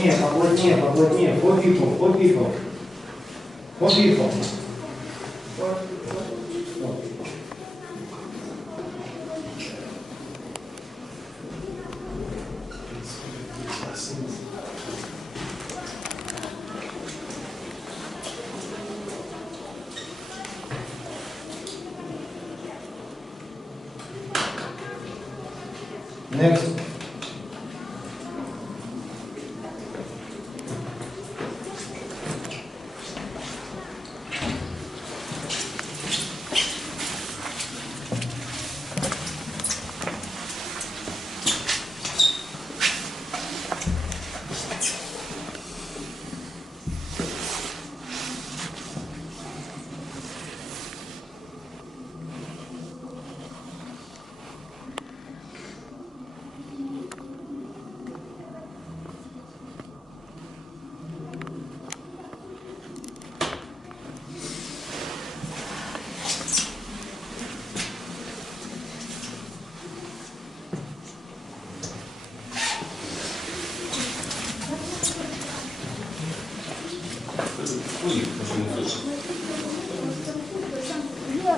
поплотнее, поплотнее, поплотнее. Four people, four people. Four people. Next.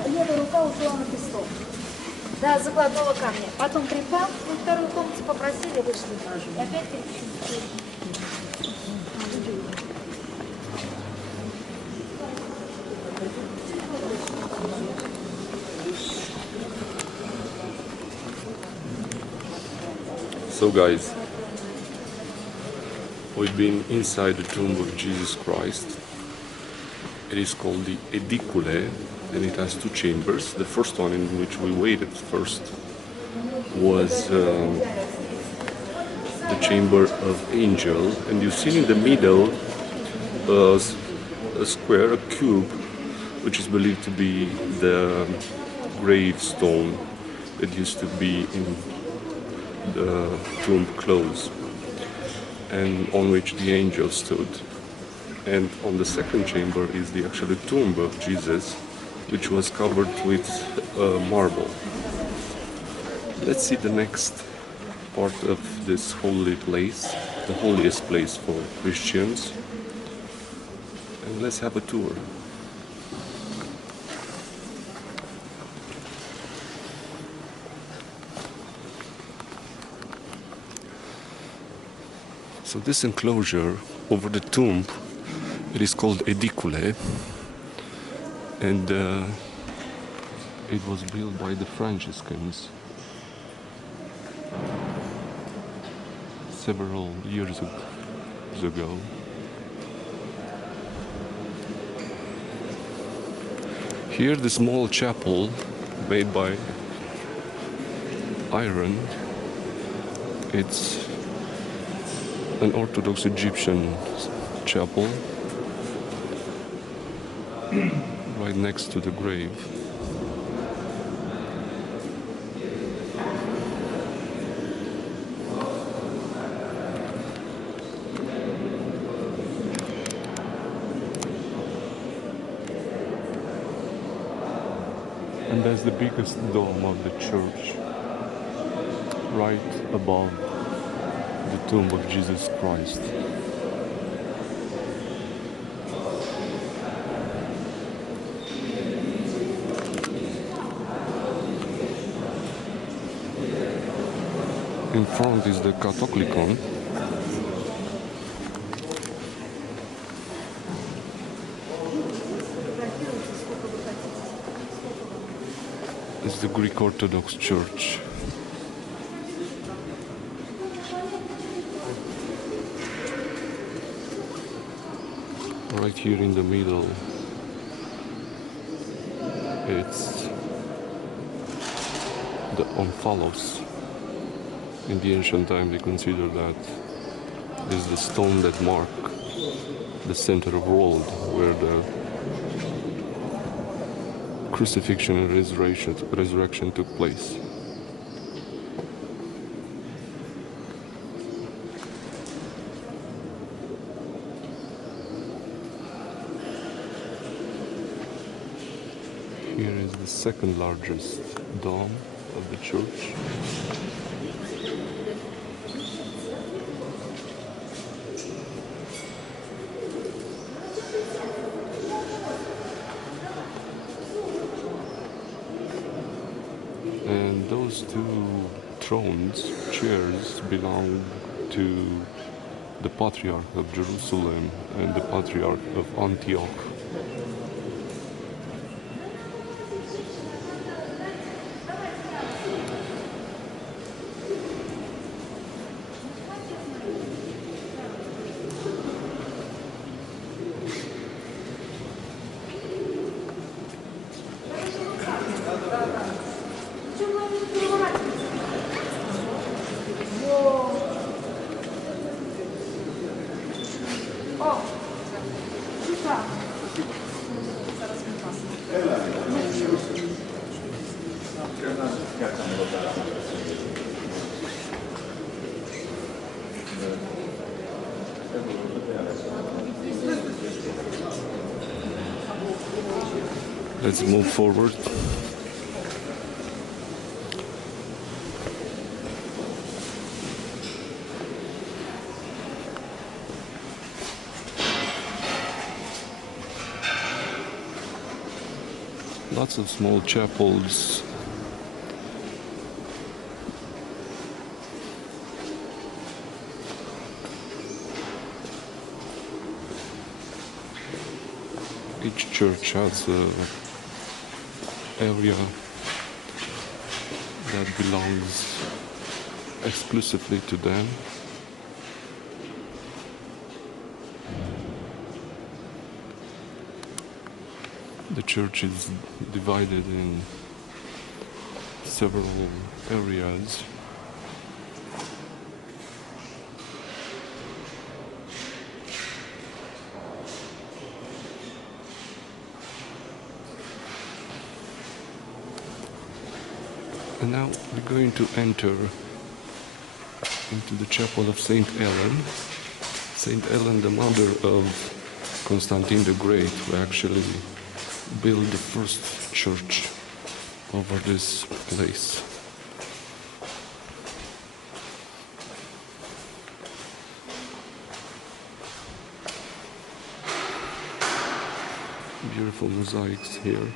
Левая рука упала на песок. Да, закладного камня. Потом припал, во вторую комнату попросили, вышли. И опять переписали. So guys, we've been inside the tomb of Jesus Christ. It is called the edicule, and it has two chambers. The first one, in which we waited first, was the chamber of angel, and you've seen in the middle a square, a cube, which is believed to be the gravestone that used to be in the tomb close, and on which the angel stood. And on the second chamber is the actual tomb of Jesus, which was covered with marble. Let's see the next part of this holy place, the holiest place for Christians, and let's have a tour. So this enclosure over the tomb, it is called edicule, and it was built by the Franciscans several years ago. Here the small chapel made by iron, it's an Orthodox Egyptian chapel right next to the grave. And that's the biggest dome of the church, right above the tomb of Jesus Christ. In front is the Catholicon. It's the Greek Orthodox Church. Right here in the middle, it's the omphalos. In the ancient time, they consider that is the stone that marked the center of the world, where the crucifixion and resurrection took place. Here is the second largest dome of the church. And those two thrones, chairs, belong to the Patriarch of Jerusalem and the Patriarch of Antioch. Let's move forward. Lots of small chapels. Each church has an area that belongs exclusively to them. The church is divided in several areas. And now we're going to enter into the chapel of Saint Ellen. Saint Ellen, the mother of Constantine the Great, who actually built the first church over this place. Beautiful mosaics here.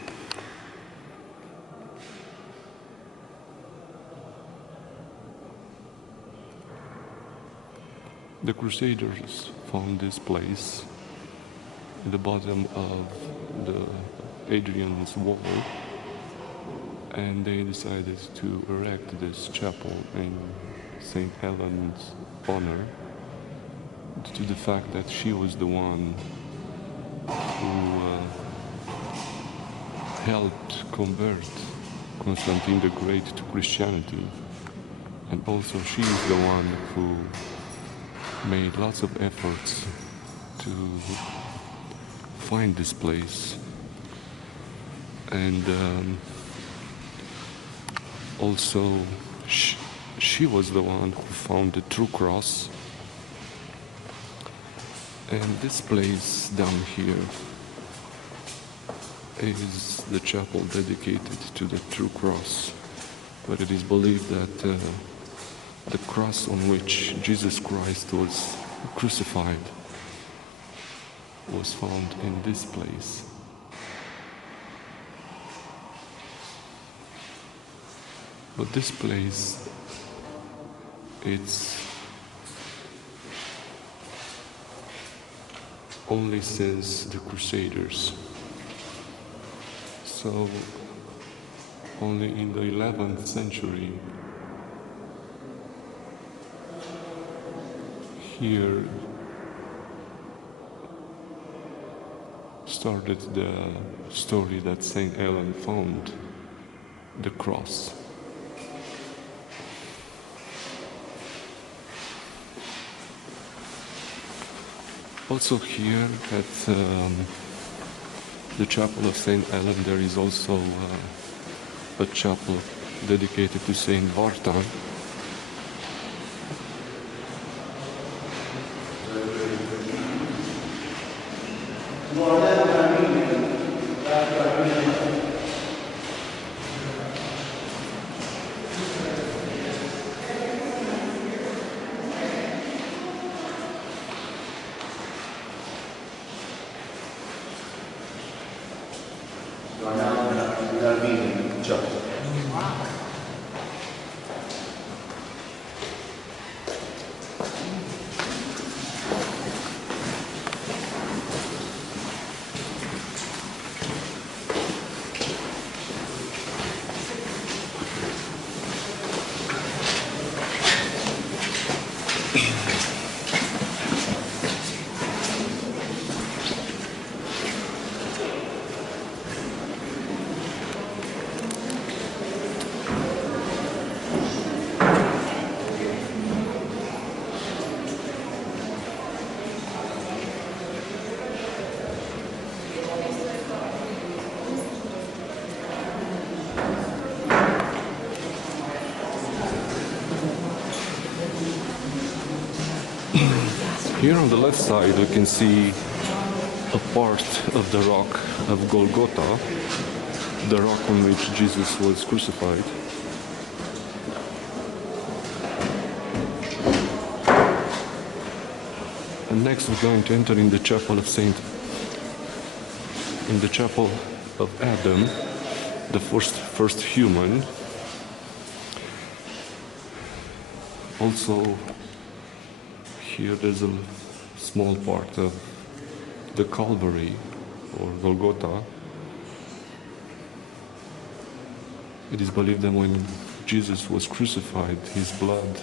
The Crusaders found this place at the bottom of the Hadrian's Wall, and they decided to erect this chapel in St. Helen's honor, due to the fact that she was the one who helped convert Constantine the Great to Christianity, and also she is the one who made lots of efforts to find this place. And also she was the one who found the true cross. And this place down here is the chapel dedicated to the true cross, but it is believed that the cross on which Jesus Christ was crucified was found in this place. But this place, it's only since the Crusaders. So only in the 11th century here started the story that Saint Ellen found the cross. Also here at the chapel of Saint Ellen there is also a chapel dedicated to Saint Vartan. Here on the left side we can see a part of the rock of Golgotha, the rock on which Jesus was crucified. And next we're going to enter in the chapel of in the chapel of Adam, the first human. Also, here there's a small part of the Calvary or Golgotha. It is believed that when Jesus was crucified, his blood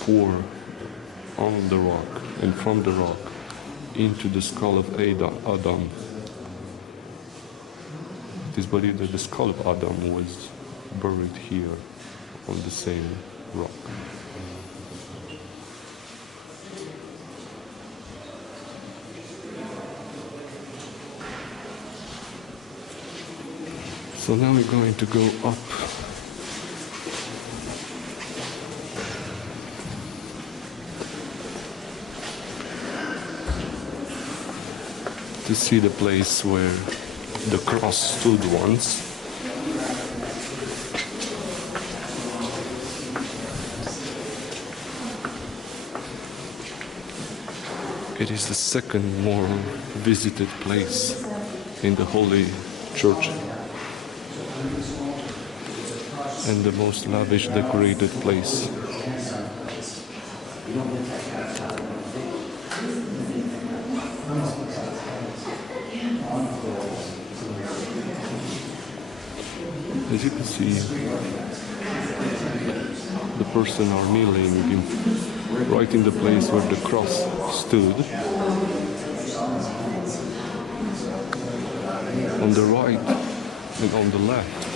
poured on the rock and from the rock into the skull of Adam. It is believed that the skull of Adam was buried here on the same rock. So now we're going to go up to see the place where the cross stood once. It is the second more visited place in the Holy Church and the most lavish decorated place. As you can see, the person are kneeling right in the place where the cross stood. On the right and on the left,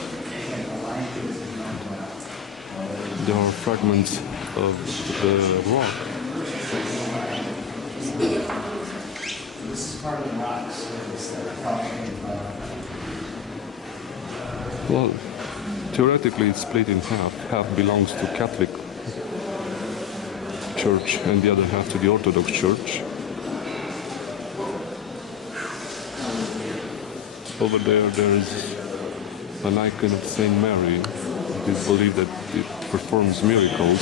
there are fragments of the rock. This is part of the rock surface that Well, theoretically it's split in half. Half belongs to Catholic Church and the other half to the Orthodox Church. Over there is an icon of Saint Mary. It is believed that it performs miracles.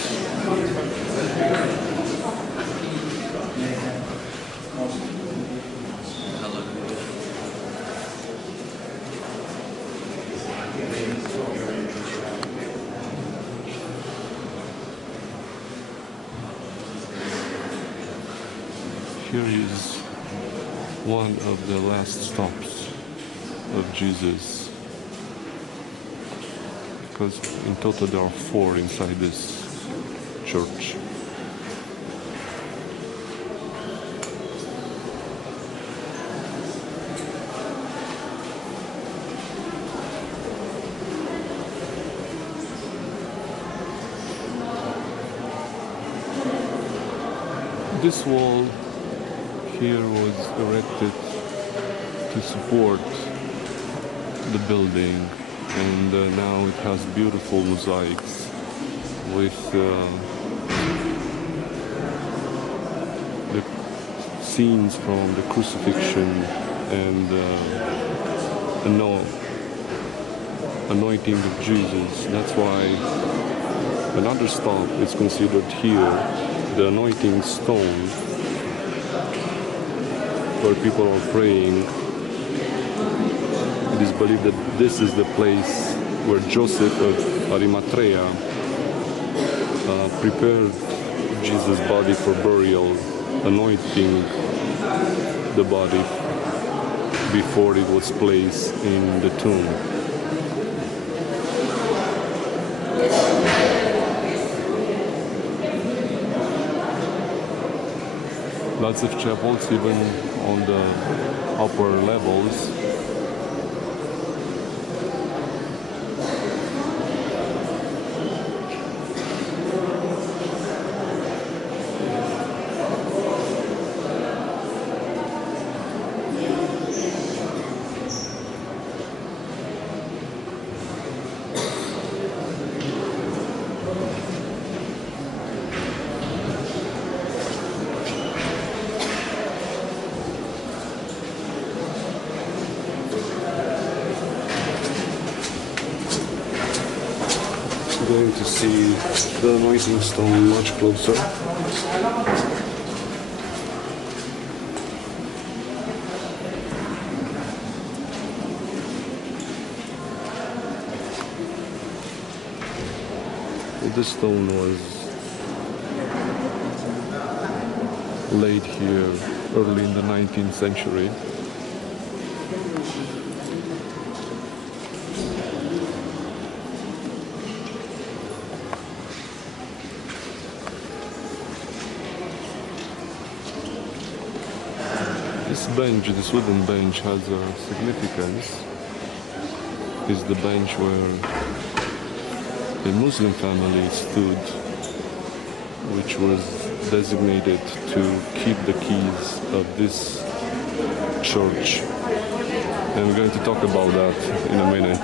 Here is one of the last stops of Jesus, because in total there are 4 inside this church. This wall here was erected to support the building, and now it has beautiful mosaics with the scenes from the crucifixion and anointing of Jesus. That's why another stop is considered here, the anointing stone, where people are praying. It is believed that this is the place where Joseph of Arimathea prepared Jesus' body for burial, anointing the body before it was placed in the tomb. Lots of chapels, even on the upper levels. going to see the anointing stone much closer. This stone was laid here early in the 19th century. This bench, this wooden bench, has a significance. It's the bench where a Muslim family stood, which was designated to keep the keys of this church. And we're going to talk about that in a minute.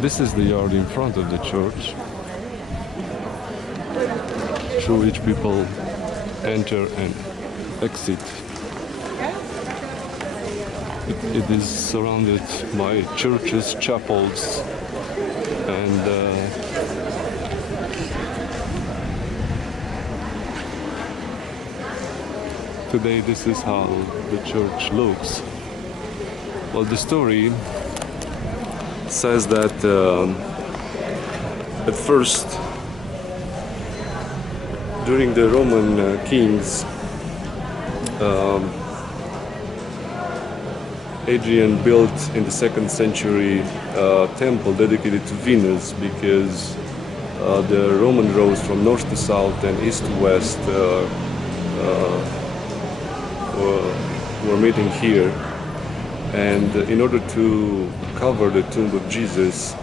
This is the yard in front of the church, through which people enter and exit. It is surrounded by churches, chapels, and today this is how the church looks. Well, the story says that at first, during the Roman kings, Adrian built in the 2nd century a temple dedicated to Venus, because the Roman roads from north to south and east to west were meeting here, and in order to cover the tomb of Jesus,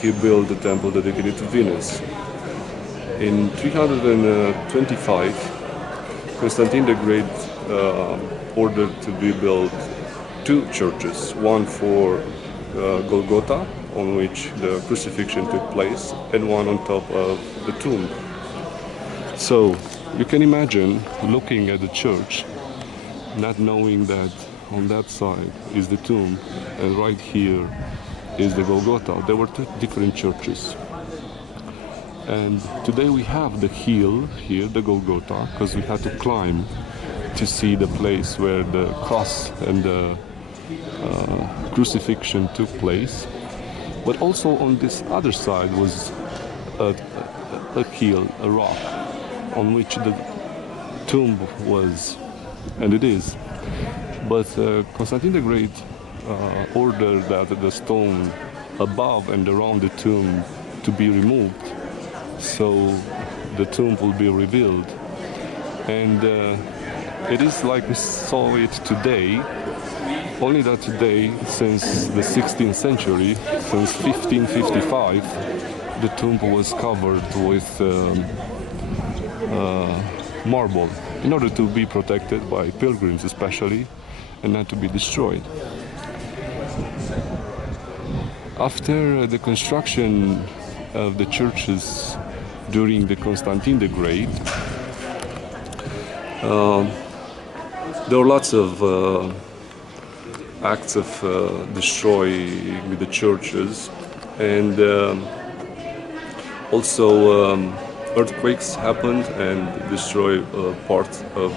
he built a temple dedicated to Venus. In 325, Constantine the Great ordered to be built 2 churches, one for Golgotha, on which the crucifixion took place, and one on top of the tomb. So you can imagine looking at the church, not knowing that on that side is the tomb, and right here is the Golgotha. There were 2 different churches. And today we have the hill here, the Golgotha, because we had to climb to see the place where the cross and the crucifixion took place. But also on this other side was a hill, a rock, on which the tomb was, and it is. But Constantine the Great ordered that the stone above and around the tomb to be removed, so the tomb will be revealed. And it is like we saw it today, only that today, since the 16th century, since 1555, the tomb was covered with marble, in order to be protected by pilgrims especially, and not to be destroyed. After the construction of the churches during the Constantine the Great, there were lots of acts of destroying the churches, and also earthquakes happened and destroyed part of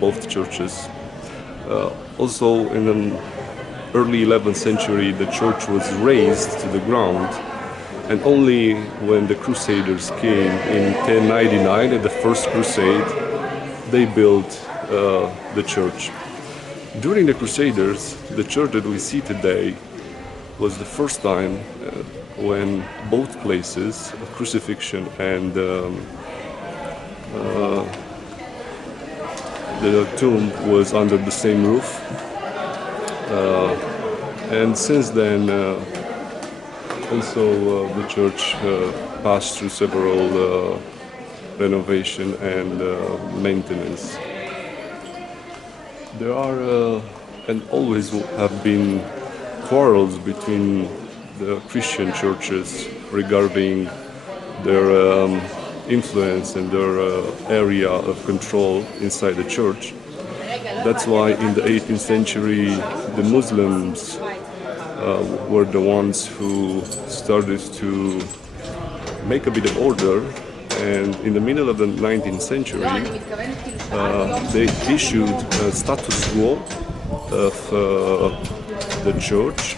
both churches. Also in the early 11th century, the church was razed to the ground, and only when the Crusaders came in 1099, at the First Crusade, they built the church. During the Crusaders, the church that we see today was the first time when both places of crucifixion and the tomb was under the same roof. And since then, also the church passed through several renovation and maintenance. There are and always have been quarrels between the Christian churches regarding their influence and their area of control inside the church. That's why in the 18th century the Muslims were the ones who started to make a bit of order, and in the middle of the 19th century they issued a status quo of the church,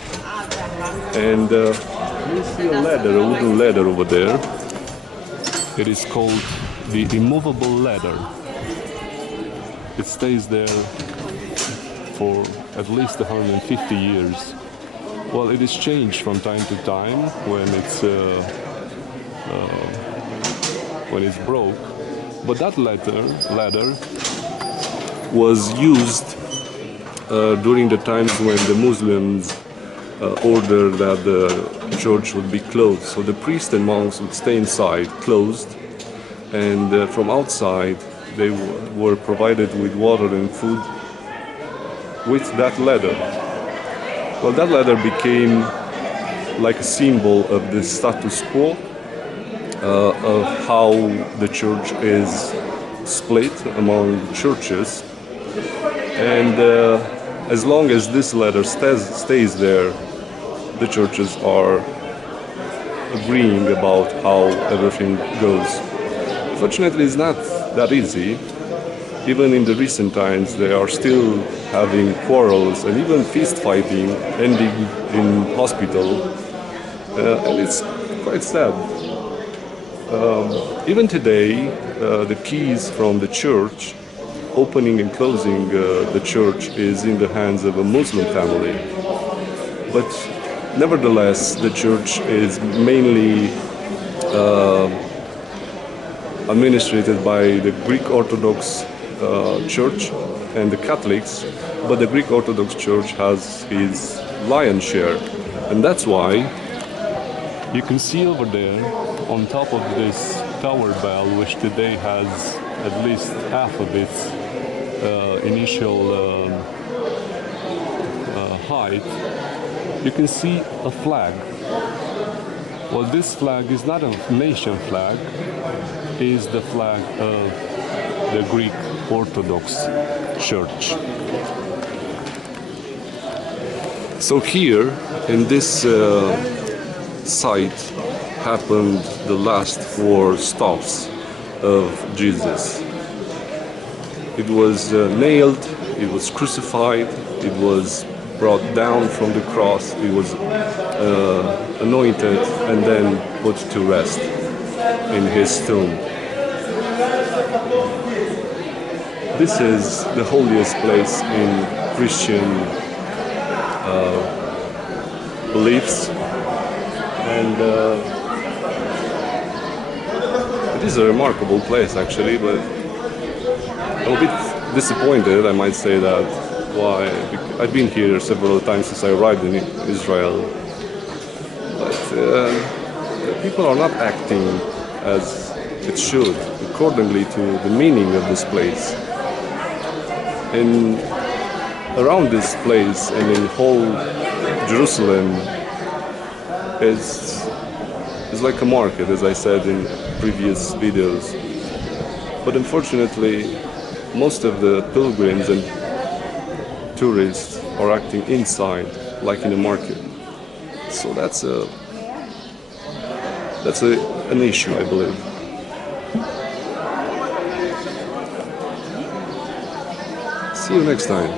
and you see a ladder, a wooden ladder over there. It is called the immovable ladder. It stays there for at least 150 years. Well, it is changed from time to time when it's broke, but that ladder was used during the times when the Muslims ordered that the church would be closed. So the priests and monks would stay inside, closed, and from outside they were provided with water and food with that ladder. Well, that ladder became like a symbol of the status quo of how the church is split among churches, and as long as this ladder stays there, the churches are agreeing about how everything goes. Fortunately, it's not that easy. Even in the recent times, they are still having quarrels and even fist fighting, ending in hospital, and it's quite sad. Even today, the keys from the church, opening and closing the church, is in the hands of a Muslim family. But nevertheless, the church is mainly administrated by the Greek Orthodox Church and the Catholics, but the Greek Orthodox Church has its lion's share, and that's why you can see over there on top of this tower bell, which today has at least half of its initial height, you can see a flag. Well, this flag is not a nation flag, it is the flag of the Greek Orthodox Church. So here in this site happened the last 4 stops of Jesus. It was nailed, it was crucified, it was brought down from the cross, it was anointed and then put to rest in his tomb. This is the holiest place in Christian beliefs, and it is a remarkable place actually, but I'm a bit disappointed, I might say that. Why? I've been here several times since I arrived in Israel, but people are not acting as it should, accordingly to the meaning of this place. And around this place and in whole Jerusalem is like a market, as I said in previous videos. But unfortunately, most of the pilgrims and tourists are acting inside, like in a market. So that's an issue, I believe. See you next time.